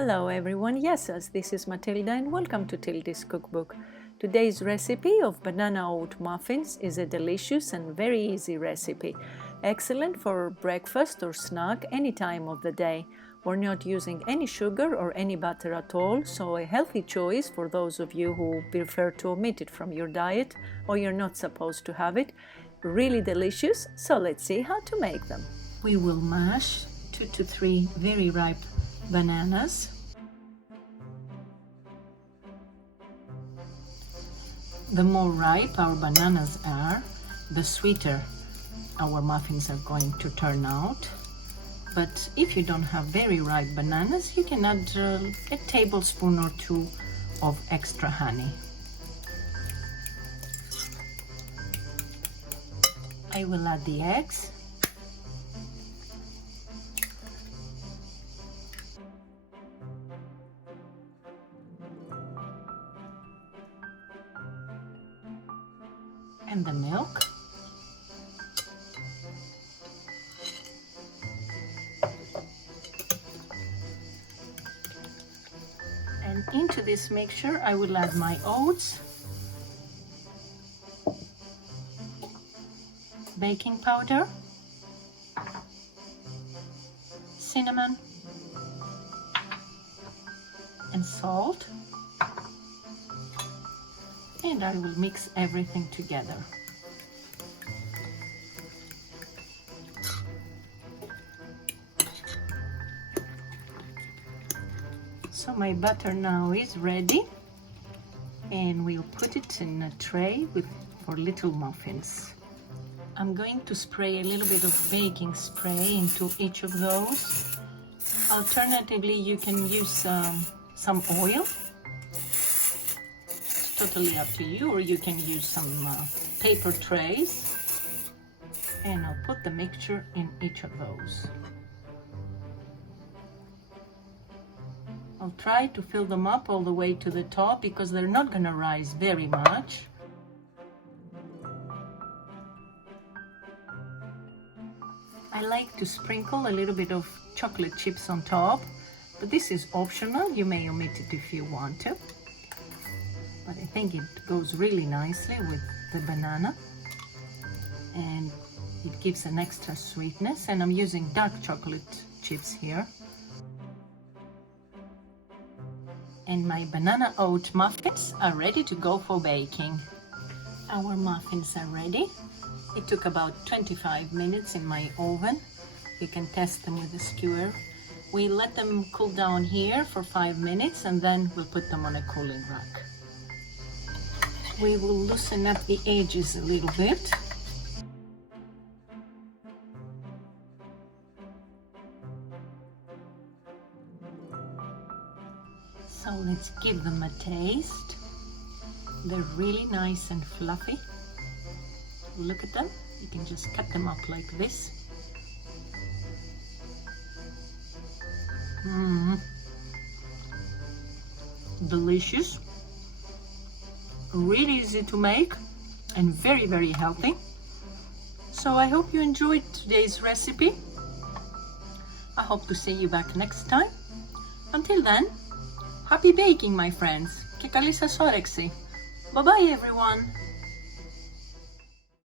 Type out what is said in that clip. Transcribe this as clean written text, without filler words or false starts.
Hello everyone, yes, this is Matilda and welcome to Tilda's Cookbook. Today's recipe of banana oat muffins is a delicious and very easy recipe. Excellent for breakfast or snack any time of the day. We're not using any sugar or any butter at all, so a healthy choice for those of you who prefer to omit it from your diet or you're not supposed to have it. Really delicious, so let's see how to make them. We will mash 2 to 3 very ripe bananas. The more ripe our bananas are, the sweeter our muffins are going to turn out. But if you don't have very ripe bananas, you can add a tablespoon or 2 of extra honey. I will add the eggs. And the milk. And into this mixture I will add my oats, baking powder, cinnamon, and salt. And I will mix everything together. So my butter now is ready, and we'll put it in a tray for little muffins. I'm going to spray a little bit of baking spray into each of those. Alternatively, you can use some oil. Totally up to you, or you can use some paper trays, and I'll put the mixture in each of those. I'll try to fill them up all the way to the top because they're not going to rise very much. I like to sprinkle a little bit of chocolate chips on top, but this is optional. You may omit it if you want to. But I think it goes really nicely with the banana, and it gives an extra sweetness, and I'm using dark chocolate chips here. And my banana oat muffins are ready to go for baking. Our muffins are ready. It took about 25 minutes in my oven. You can test them with a skewer. We let them cool down here for 5 minutes, and then we'll put them on a cooling rack. We will loosen up the edges a little bit. So let's give them a taste. They're really nice and fluffy. Look at them. You can just cut them up like this. Delicious. Really easy to make and very, very healthy. So I hope you enjoyed today's recipe. I hope to see you back next time. Until then, happy baking my friends και καλή σας όρεξη. Bye bye everyone.